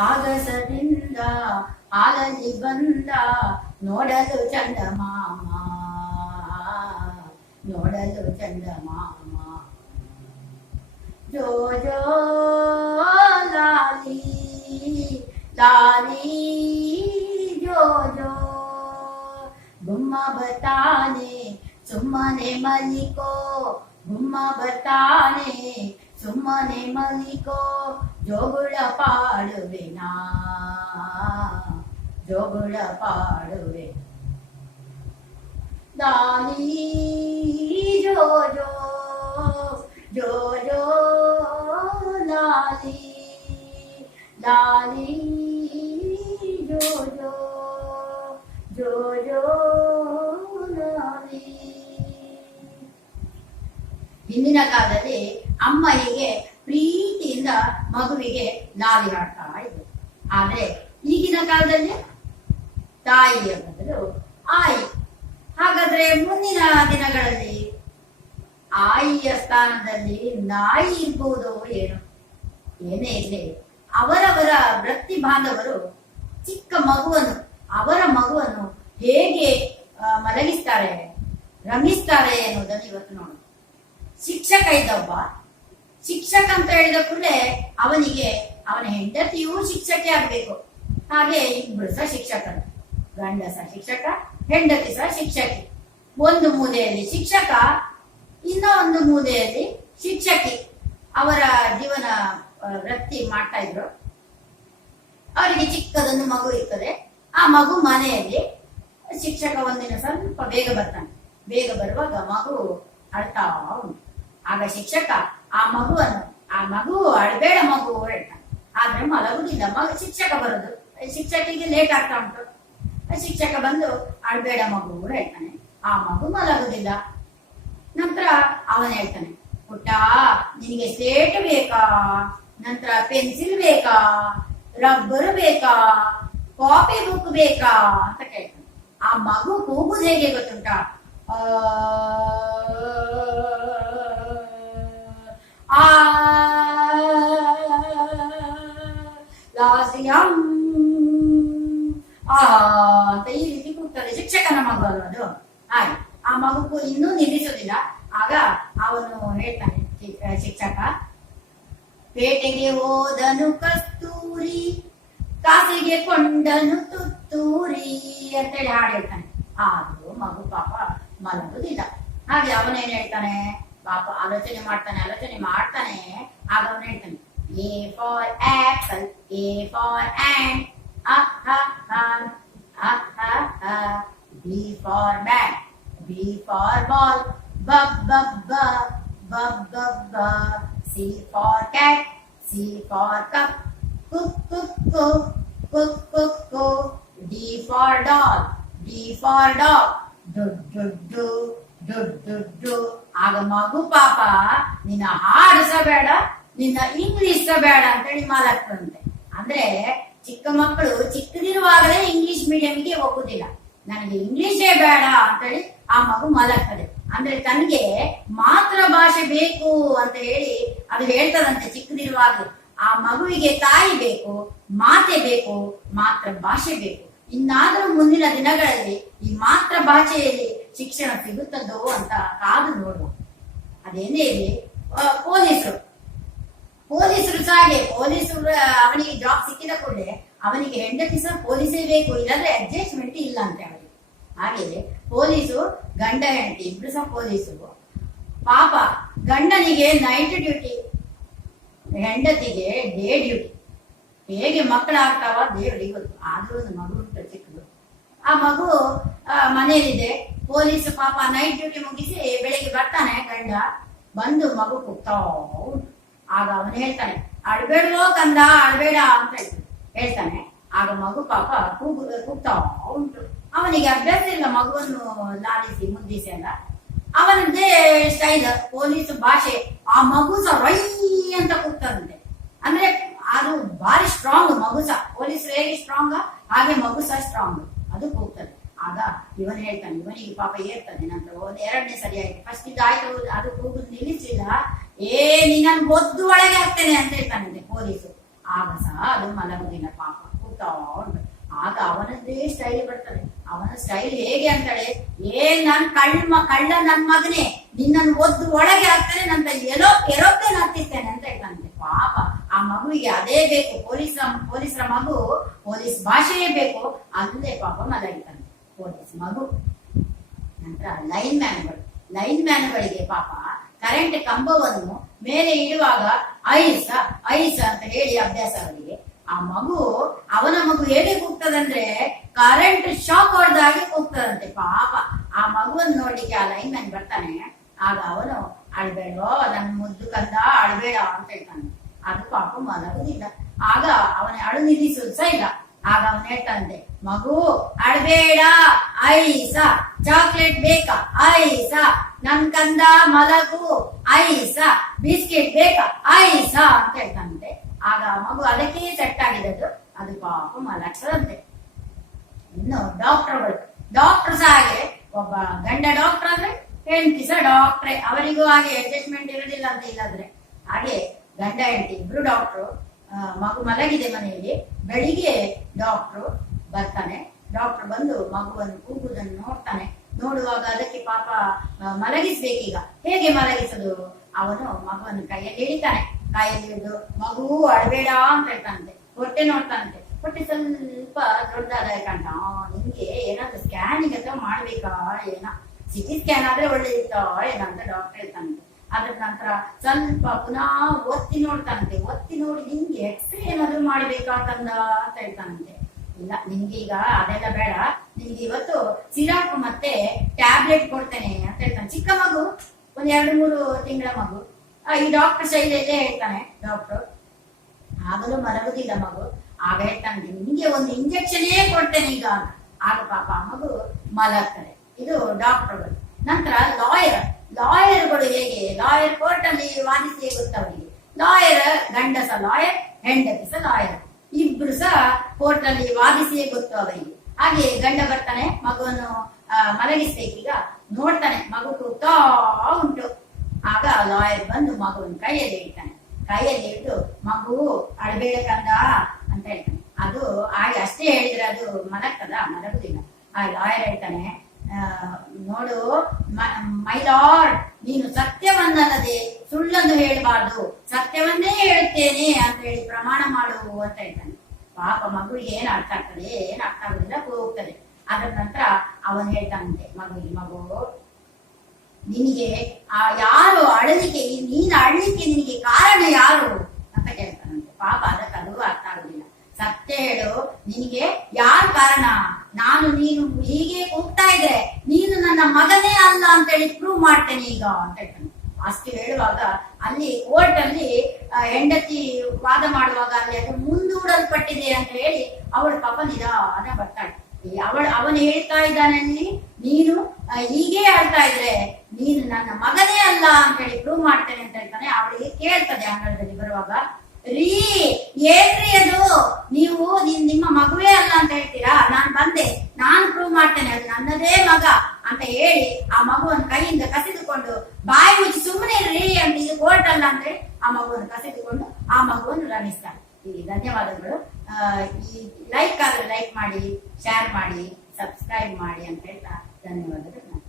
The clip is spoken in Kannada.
ಆಗಸದಿಂದ ಹಾಲಲ್ಲಿ ಬಂದ ನೋಡಲು ಚಂದ ಮಾಮ ನೋಡಲು ಚಂದ ಮಾಮ ಜೋ ಜೋ ಲಾಲಿ ಲಾಲಿ ಜೋ ಜೋ ಗುಮ್ಮ ಬತಾನೆ ಸುಮ್ಮನೆ ಮಲಿಕೋ ಗುಮ್ಮ ಬತಾನೆ ಸುಮ್ಮನೆ ಮಲಿಕೋ ಜೋಗುಳ ಪಾಡುವೆನಾ? ಜೋಗುಳ ಪಾಡುವೆ. ದಾನಿ ಜೋ ಜೋ ಜೋ ಜೋ ಲಾಲಿ ಲಾಲಿ ಜೋ ಜೋ ಜೋ ಜೋ ಲಾಲಿ ಹಿಂದಿನ ಕಾಲದಲ್ಲಿ ಅಮ್ಮನಿಗೆ ಪ್ರೀತಿಯಿಂದ ಮಗುವಿಗೆ ಲಾಲಿ ಹಾಡ್ತಾ ಇದ್ರು ಆದ್ರೆ ಈಗಿನ ಕಾಲದಲ್ಲಿ ತಾಯಿಯ ಬದಲು ಆಯಿ. ಹಾಗಾದ್ರೆ ಮುಂದಿನ ದಿನಗಳಲ್ಲಿ ಆಯಿಯ ಸ್ಥಾನದಲ್ಲಿ ನಾಯಿ ಇರ್ಬೋದು ಏನು. ಏನೇ ಇರಲಿ, ಅವರವರ ವೃತ್ತಿ ಬಾಂಧವರು ಚಿಕ್ಕ ಮಗುವನ್ನು, ಅವರ ಮಗುವನ್ನು ಹೇಗೆ ಮಲಗಿಸ್ತಾರೆ ರಮಿಸ್ತಾರೆ ಎನ್ನುವುದನ್ನು ಇವತ್ತು ನೋಡು ಶಿಕ್ಷಕ ಇದ್ದೊಬ್ಬ ಶಿಕ್ಷಕ ಅಂತ ಹೇಳಿದ ಕೂಡಲೇ ಅವನಿಗೆ, ಅವನ ಹೆಂಡತಿಯೂ ಶಿಕ್ಷಕಿ ಆಗ್ಬೇಕು. ಹಾಗೆ ಇಬ್ಬರು ಸಹ ಶಿಕ್ಷಕರು. ಗಂಡ ಸಹ ಶಿಕ್ಷಕ, ಹೆಂಡತಿ ಸಹ ಶಿಕ್ಷಕಿ. ಒಂದು ಮೂಲೆಯಲ್ಲಿ ಶಿಕ್ಷಕ, ಇನ್ನ ಒಂದು ಮೂಲೆಯಲ್ಲಿ ಶಿಕ್ಷಕಿ. ಅವರ ಜೀವನ ವೃತ್ತಿ ಮಾಡ್ತಾ ಇದ್ರು. ಅವರಿಗೆ ಚಿಕ್ಕದೊಂದು ಮಗು ಇರ್ತದೆ. ಆ ಮಗು ಮನೆಯಲ್ಲಿ ಶಿಕ್ಷಕ ಒಂದಿನ ಸ್ವಲ್ಪ ಬೇಗ ಬರ್ತಾನೆ. ಬೇಗ ಬರುವಾಗ ಮಗು ಅಳ್ತಾ ಉಂಟು. ಆಗ ಶಿಕ್ಷಕ ಆ ಮಗುವನ್ನು ಆ ಮಗು ಅಳ್ಬೇಡ ಮಗು ಹೇಳ್ತ ಆದ್ರೆ ಮಲಗುದಿಲ್ಲ. ಮಗು ಶಿಕ್ಷಕ ಬರೋದು. ಶಿಕ್ಷಕಿಗೆ ಲೇಟ್ ಆಗ್ತಾ ಉಂಟು. ಶಿಕ್ಷಕ ಬಂದು ಅಳ್ಬೇಡ ಮಗು ಹೇಳ್ತಾನೆ. ಆ ಮಗು ಮಲಗುದಿಲ್ಲ. ನಂತರ ಅವನು ಹೇಳ್ತಾನೆ, ಪುಟ್ಟ, ನಿನಗೆ ಸ್ಲೇಟ್ ಬೇಕಾ? ನಂತರ ಪೆನ್ಸಿಲ್ ಬೇಕಾ? ರಬ್ಬರ್ ಬೇಕಾ? ಕಾಪಿ ಬುಕ್ ಬೇಕಾ? ಅಂತ ಕೇಳ್ತಾನೆ. ಆ ಮಗು ಕೂಗುದು ಹೇಗೆ ಗೊತ್ತುಂಟಾ? ಲಾಸಿಯಂ ಆ ಅಂತ ಈ ರೀತಿ ಕೂಗ್ತದೆ ಶಿಕ್ಷಕನ ಮಗು ಅಲ್ವ ಅದು ಹಾಗೆ ಆ ಮಗು ಇನ್ನೂ ನಿಲ್ಲಿಸೋದಿಲ್ಲ ಆಗ ಅವನು ಹೇಳ್ತಾನೆ ಶಿಕ್ಷಕ ಪೇಟೆಗೆ ಹೋದನು ಕಸ್ತೂರಿ ಕಾಸಿಗೆ ಕೊಂಡನು ತುತ್ತೂರಿ ಅಂತೇಳಿ ಹಾಡು ಹೇಳ್ತಾನೆ ಆದ್ರೂ ಮಗು ಪಾಪ ಮಲಗುದಿಲ್ಲ ಹಾಗೆ ಅವನೇನ್ ಹೇಳ್ತಾನೆ? ಪಾಪ ಆಲೋಚನೆ ಮಾಡ್ತಾನೆ ಆಲೋಚನೆ ಮಾಡ್ತಾನೆ ಆಗ ಅವನು ಹೇಳ್ತಾನೆ A for apple A for and B for bat B for ball ಬಬ್ ಬಬ್ ಬಬ್ ಬಬ್ ಬಬ್ C for cat C for cup cook cook cook cook cook cook D for doll D for dog do ಡು ಡು ಡು ಡು ಡು ಆಗ ಮಗು ಪಾಪ. ನಿನ್ನ ಹಾಡು ಬೇಡ ನಿನ್ನ ಇಂಗ್ಲಿಷ್ ಬೇಡ ಬೇಡ ಅಂತೇಳಿ ಮಾಲಾಗ್ತದಂತೆ ಅಂದ್ರೆ ಚಿಕ್ಕ ಮಕ್ಕಳು ಚಿಕ್ಕದಿರುವಾಗಲೇ ಇಂಗ್ಲಿಷ್ ಮೀಡಿಯಂಗೆ ಹೋಗುದಿಲ್ಲ. ನನಗೆ ಇಂಗ್ಲಿಷೇ ಬೇಡ ಅಂತ ಹೇಳಿ ಆ ಮಗು ಮಲಗ್ತದೆ ಅಂದ್ರೆ ತನಗೆ ಮಾತೃ ಭಾಷೆ ಬೇಕು ಅಂತ ಹೇಳಿ ಅದು ಹೇಳ್ತದಂತೆ ಚಿಕ್ಕದಿರುವಾಗ ಆ ಮಗುವಿಗೆ ತಾಯಿ ಬೇಕು, ಮಾತೆ ಬೇಕು, ಮಾತೃ ಭಾಷೆ ಬೇಕು. ಇನ್ನಾದರೂ ಮುಂದಿನ ದಿನಗಳಲ್ಲಿ ಈ ಮಾತೃ ಭಾಷೆಯಲ್ಲಿ ಶಿಕ್ಷಣ ಸಿಗುತ್ತದೋ ಅಂತ ಕಾದು ನೋಡುವ. ಅದೇನೇ ಇರಲಿ ಪೊಲೀಸರು. ಪೊಲೀಸರು ಸಹ ಪೊಲೀಸರು ಅವನಿಗೆ ಜಾಬ್ ಸಿಕ್ಕಿದ ಕೂಡಲೇ ಅವನಿಗೆ ಹೆಂಡತಿ ಸಹ ಪೊಲೀಸೇ ಬೇಕು, ಇಲ್ಲಾಂದ್ರೆ ಅಡ್ಜಸ್ಟ್ಮೆಂಟ್ ಇಲ್ಲ ಅಂತ ಅವನಿಗೆ. ಹಾಗೆ ಪೊಲೀಸು, ಗಂಡ ಹೆಂಡತಿ, ಇಬ್ರು ಸಹ ಪೊಲೀಸು. ಪಾಪ, ಗಂಡನಿಗೆ ನೈಟ್ ಡ್ಯೂಟಿ ಹೆಂಡತಿಗೆ ಡೇ ಡ್ಯೂಟಿ ಹೇಗೆ ಮಕ್ಕಳಾಗ್ತಾವ ದೇವರಿಗೆ ಗೊತ್ತು. ಆದ್ರೂ ಮಗು ಆ ಮಗು ಮನೆಯಲ್ಲಿದೆ. ಪೊಲೀಸ್ ಪಾಪ ನೈಟ್ ಡ್ಯೂಟಿ ಮುಗಿಸಿ ಬೆಳಿಗ್ಗೆ ಬರ್ತಾನೆ ಗಂಡ ಬಂದು ಮಗು ಕೂಗ್ತಾ ಆಗ ಅವನು ಹೇಳ್ತಾನೆ ಅಳ್ಬೇಡವೋ ಕಂದ ಅಳ್ಬೇಡ ಅಂತ ಹೇಳ್ತಾನೆ. ಆಗ ಮಗು ಪಾಪ ಕೂಗು, ಕೂಗ್ತಾ ಉಂಟು. ಅವನಿಗೆ ಅಭ್ಯಾಸ ಇಲ್ಲ, ಮಗುವನ್ನು ಲಾಲಿಸಿ, ಮುದ್ದಿಸಿ ಅಂತ. ಅವನದ್ದೇ ಸ್ಟೈಲ್ ಪೊಲೀಸ್ ಭಾಷೆ. ಆ ಮಗು ಸಹ ರೈ ಅಂತ ಕೂಗ್ತಾನಂತೆ. ಅಂದ್ರೆ ಅದು ಭಾರಿ ಸ್ಟ್ರಾಂಗ್ ಮಗು ಸಹ. ಪೊಲೀಸ್ ಹೇಗೆ ಸ್ಟ್ರಾಂಗ್ ಹಾಗೆ ಮಗು ಸಹ ಸ್ಟ್ರಾಂಗ್ ಅದು ಹೋಗ್ತದೆ ಆಗ ಇವನು ಹೇಳ್ತಾನೆ, ಇವನಿಗೆ ಪಾಪ ಏರ್ತದೆ ನಂತರ ಒಂದ್ ಎರಡನೇ ಸರಿ ಆಯ್ತು. ಫಸ್ಟ್ ಇದಾಯ್ತು ಅದು ಕೂಗುದು ನಿಲ್ಲಿಸಿಲ್ಲ ಏ ನಿನ್ನ ಒದ್ದು ಒಳಗೆ ಹಾಕ್ತೇನೆ ಅಂತ ಹೇಳ್ತಾನಂತೆ ಪೊಲೀಸು. ಆಗ ಸಹ ಅದು ಮಲಗುದಿಲ್ಲ, ಪಾಪ. ಕೂತಾ ಉಂಟು. ಆಗ ಅವನದ್ದೇ ಸ್ಟೈಲ್ ಬರ್ತದೆ. ಅವನ ಸ್ಟೈಲ್ ಹೇಗೆ ಅಂತಾಳೆ? ಏ, ನನ್ ಕಳ್ಳ ಕಳ್ಳ ನನ್ ಮಗನೇ, ನಿನ್ನನ್ನು ಒದ್ದು ಒಳಗೆ ಹಾಕ್ತಾನೆ ನಂತರ ಎಲ್ಲೋ ಎರೋಪ್ಲೇನ್ ಹತ್ತಿಸ್ತೇನೆ ಅಂತ ಹೇಳ್ತಾನಂತೆ ಪಾಪ ಆ ಮಗುವಿಗೆ ಅದೇ ಬೇಕು, ಪೊಲೀಸ್ ಪೊಲೀಸರ ಮಗು ಪೊಲೀಸ್ ಭಾಷೆಯೇ ಬೇಕು ಅಲ್ಲೇ ಪಾಪ ಮಲಗಿತಾನೆ ಪೊಲೀಸ್ ಮಗು. ನಂತರ ಲೈನ್ ಮ್ಯಾನ್ಗಳು, ಲೈನ್ ಮ್ಯಾನ್ಗಳಿಗೆ ಪಾಪ ಕರೆಂಟ್ ಕಂಬವನ್ನು ಮೇಲೆ ಇಡುವಾಗ ಐಸ ಐಸ ಅಂತ ಹೇಳಿ ಅಭ್ಯಾಸ ಅವರಿಗೆ ಆ ಮಗು ಅವನ ಮಗು ಹೇಗೆ ಕೂಗ್ತದಂದ್ರೆ ಕರೆಂಟ್ ಶಾಕ್ ಹೊಡೆದಾಗಿ ಕೂಗ್ತದಂತೆ ಪಾಪ. ಆ ಮಗುವನ್ನು ನೋಡ್ಲಿಕ್ಕೆ ಆ ಲೈನ್ ಮ್ಯಾನ್ ಬರ್ತಾನೆ, ಆಗ ಅವನು ಅಳ್ಬೇಡೋ, ನನ್ ಮುದ್ದು ಕಂದ ಅಳ್ಬೇಡ ಅಂತ ಹೇಳ್ತಾನೆ. ಅದು ಪಾಪ ಮಲಗುದಿಲ್ಲ ಆಗ ಅವನ ಅಳು ನಿಲ್ಲಿಸುದು ಸಹ ಇಲ್ಲ. ಆಗ ಅವನು ಹೇಳ್ತಾನಂತೆ ಮಗು, ಅಳಬೇಡ, ಐಸ, ಚಾಕ್ಲೇಟ್ ಬೇಕಾ, ಐಸ, ನನ್ ಕಂದ ಮಲಗು, ಐಸ, ಬಿಸ್ಕೆಟ್ ಬೇಕಾ, ಐಸ, ಅಂತ ಹೇಳ್ತಾನಂತೆ ಆಗ ಮಗು ಅದಕ್ಕೆ ಸೆಟ್ ಆಗಿದ್ದು ಅದು ಪಾಪ ಮಲಗ್ತದಂತೆ ಇನ್ನು ಡಾಕ್ಟರ್ಗಳು, ಡಾಕ್ಟರ್ ಸಹ ಹಾಗೆ, ಒಬ್ಬ ಗಂಡ ಡಾಕ್ಟರ್ ಅಂದ್ರೆ ಹೆಂಡತಿ ಸಹ ಡಾಕ್ಟ್ರೆ. ಅವರಿಗೂ ಹಾಗೆ ಅಡ್ಜಸ್ಟ್ಮೆಂಟ್ ಇರೋದಿಲ್ಲ ಅಂತ ಇಲ್ಲಾದ್ರೆ. ಹಾಗೆ ಗಂಡ ಹೆಂಡತಿ ಇಬ್ರು ಡಾಕ್ಟ್ರು ಮಗು ಮಲಗಿದೆ ಮನೆಯಲ್ಲಿ ಬೆಳಿಗ್ಗೆ ಡಾಕ್ಟ್ರು ಬರ್ತಾನೆ. ಡಾಕ್ಟರ್ ಬಂದು ಮಗುವನ್ನು ಕೂಗುದನ್ನು ನೋಡ್ತಾನೆ. ನೋಡುವಾಗ ಅದಕ್ಕೆ ಪಾಪ ಮಲಗಿಸ್ಬೇಕೀಗ. ಹೇಗೆ ಮಲಗಿಸೋದು? ಅವನು ಮಗುವನ್ನು ಕೈಯಲ್ಲಿ ಹಿಡಿತಾನೆ ಕೈಯಲ್ಲಿ ಹಿಡಿದು ಮಗು ಅಳಬೇಡ ಅಂತ ಹೇಳ್ತಾನಂತೆ. ಹೊಟ್ಟೆ ನೋಡ್ತಾನಂತೆ. ಹೊಟ್ಟೆ ಸ್ವಲ್ಪ ದೊಡ್ಡದಾದ ಆ, ನಿಮ್ಗೆ ಏನಾದ್ರು ಸ್ಕ್ಯಾನಿಂಗ್ ಅಥವಾ ಮಾಡ್ಬೇಕಾ ಏನ? ಸಿಟಿ ಸ್ಕ್ಯಾನ್ ಆದ್ರೆ ಒಳ್ಳೇದಿತ್ತ ಏನಂತ ಡಾಕ್ಟರ್ ಹೇಳ್ತಾನಂತೆ. ಅದ್ರ ನಂತರ ಸ್ವಲ್ಪ ಪುನಃ ಒತ್ತಿ ನೋಡ್ತಾನಂತೆ. ಒತ್ತಿ ನೋಡಿ ನಿಮ್ಗೆ ಎಕ್ಸ್ರೇ ಏನಾದ್ರು ಮಾಡ್ಬೇಕಾ ಕಂದ ಅಂತ ಹೇಳ್ತಾನಂತೆ. ಇಲ್ಲ ನಿಮ್ಗೆ ಈಗ ಅದೆಲ್ಲ ಬೇಡ. ನಿಮ್ಗೆ ಇವತ್ತು ಸಿರಪ್ ಮತ್ತೆ ಟ್ಯಾಬ್ಲೆಟ್ ಕೊಡ್ತೇನೆ ಅಂತ ಹೇಳ್ತಾನೆ. ಚಿಕ್ಕ ಮಗು, ಒಂದ್ ಎರಡು ಮೂರು ತಿಂಗಳ ಮಗು. ಈ ಡಾಕ್ಟರ್ ಶೈಲಿಯಲ್ಲೇ ಹೇಳ್ತಾನೆ ಡಾಕ್ಟರ್ ಆಗಲೂ ಮಲಗುದಿಲ್ಲ ಮಗು. ಆಗ ಹೇಳ್ತಾನೆ ನಿಮಗೆ ಒಂದು ಇಂಜೆಕ್ಷನ್ನೇ ಕೊಡ್ತೇನೆ ಈಗ. ಆಗ ಪಾಪ ಮಗು ಮಲಗ್ತಾರೆ ಇದು ಡಾಕ್ಟರ್ ನಂತರ ಲಾಯರ್ ಲಾಯರ್ಗಳು ಹೇಗೆ? ಲಾಯರ್ ಕೋರ್ಟ್ ಅಲ್ಲಿ ವಾದಿಸಿ ಗೊತ್ತವರಿಗೆ. ಲಾಯರ್ ಗಂಡಸ ಲಾಯರ್ ಹೆಂಡತಿ ಸಹ ಲಾಯರ್. ಇಬ್ರು ಸಹ ಕೋರ್ಟ್ ಅಲ್ಲಿ ವಾದಿಸಿಯೇ ಗೊತ್ತು ಅವರಿಗೆ. ಹಾಗೆ ಗಂಡ ಬರ್ತಾನೆ, ಮಗುವನ್ನು ಮಲಗಿಸ್ಬೇಕೀಗ. ನೋಡ್ತಾನೆ, ಮಗು ಕೂಗ್ತಾ ಉಂಟು. ಆಗ ಲಾಯರ್ ಬಂದು ಮಗುವನ್ನ ಕೈಯಲ್ಲಿ ಇಡ್ತಾನೆ ಕೈಯಲ್ಲಿ ಇಟ್ಟು ಮಗು, ಅಳಬೇಡ ಕಂದ ಅಂತ ಹೇಳ್ತಾನೆ. ಅದು ಹಾಗೆ ಅಷ್ಟೇ ಹೇಳಿದ್ರೆ ಅದು ಮಲಗ್ತದ? ಮಲಗುದಿಲ್ಲ. ಆ ಲಾಯರ್ ಹೇಳ್ತಾನೆ ನೋಡು, ಮೈ ಲಾರ್ಡ್ ನೀನು ಸತ್ಯವನ್ನಲ್ಲದೆ ಸುಳ್ಳನ್ನು ಹೇಳಬಾರ್ದು. ಸತ್ಯವನ್ನೇ ಹೇಳುತ್ತೇನೆ ಅಂತ ಹೇಳಿ ಪ್ರಮಾಣ ಮಾಡು ಅಂತ ಹೇಳ್ತಾನೆ. ಪಾಪ ಮಗುವಿಗೆ ಏನ್ ಅರ್ಥ ಆಗ್ತದೆ? ಏನ್ ಅರ್ಥ ಆಗುದಿಲ್ಲ ಹೋಗ್ತದೆ ಅದರ ನಂತರ ಅವನು ಹೇಳ್ತಾನಂತೆ ಮಗುವಿಗೆ ಮಗು, ನಿನಗೆ ಆ ಯಾರು ಅಳಲಿಕ್ಕೆ, ನೀನು ಅಳಲಿಕ್ಕೆ ನಿನಗೆ ಕಾರಣ ಯಾರು? ಅಂತ ಕೇಳ್ತಾನಂತೆ. ಪಾಪ ಅದಕ್ಕೆ ಅದು ಅರ್ಥ ಆಗುದಿಲ್ಲ. ಸತ್ಯ ಹೇಳು, ನಿನಗೆ ಯಾರು ಕಾರಣ? ನಾನು ನೀನು ಹೀಗೆ ಹೋಗ್ತಾ ಇದ್ರೆ ನೀನು ನನ್ನ ಮಗನೇ ಅಲ್ಲ ಅಂತ ಹೇಳಿ ಪ್ರೂವ್ ಮಾಡ್ತೇನೆ ಈಗ ಅಂತ ಹೇಳ್ತಾನೆ. ಅಷ್ಟು ಹೇಳುವಾಗ ಅಲ್ಲಿ ಕೋರ್ಟ್ ಅಲ್ಲಿ ಹೆಂಡತಿ ವಾದ ಮಾಡುವಾಗ ಅಲ್ಲಿ ಅದು ಮುಂದೂಡಲ್ಪಟ್ಟಿದೆ ಅಂತ ಹೇಳಿ ಅವಳು ಪಾಪ ನಿಧಾನ ಬರ್ತಾಳೆ. ಅವಳು, ಅವನು ಹೇಳ್ತಾ ಇದ್ದಾನೆ ನೀನು ಹೀಗೆ ಹೇಳ್ತಾ ಇದ್ರೆ ನೀನು ನನ್ನ ಮಗನೇ ಅಲ್ಲ ಅಂತ ಹೇಳಿ ಪ್ರೂವ್ ಮಾಡ್ತೇನೆ ಅಂತ ಹೇಳ್ತಾನೆ. ಅವಳಿಗೆ ಕೇಳ್ತದೆ ಅಂಗಳದಲ್ಲಿ ಬರುವಾಗ ರೀ, ಏನ್ರಿ ಅದು? ನೀವು ನಿಮ್ಮ ಮಗುವೇ ಅಲ್ಲ ಅಂತ ಹೇಳ್ತೀರಾ? ನಾನ್ ಬಂದೆ, ನಾನು ಪ್ರೂವ್ ಮಾಡ್ತೇನೆ, ಅದು ನನ್ನದೇ ಮಗ ಅಂತ ಹೇಳಿ ಆ ಮಗುವನ್ನು ಕೈಯಿಂದ ಕಸಿದುಕೊಂಡು ಬಾಯಿ ಮುಚ್ಚಿ ಸುಮ್ಮನೆ ರೀ ಅಂತ ಇದು ಕೋರ್ಟ್ ಅಲ್ಲ ಅಂದ್ರೆ ಆ ಮಗುವನ್ನು ಕಸಿದುಕೊಂಡು ಆ ಮಗುವನ್ನು ರಮಿಸ್ತಾನೆ. ಇಲ್ಲಿ ಧನ್ಯವಾದಗಳು. ಈ ಲೈಕ್ ಆದ್ರೆ ಲೈಕ್ ಮಾಡಿ ಶೇರ್ ಮಾಡಿ ಸಬ್ಸ್ಕ್ರೈಬ್ ಮಾಡಿ ಅಂತ ಹೇಳ್ತಾ ಧನ್ಯವಾದಗಳು.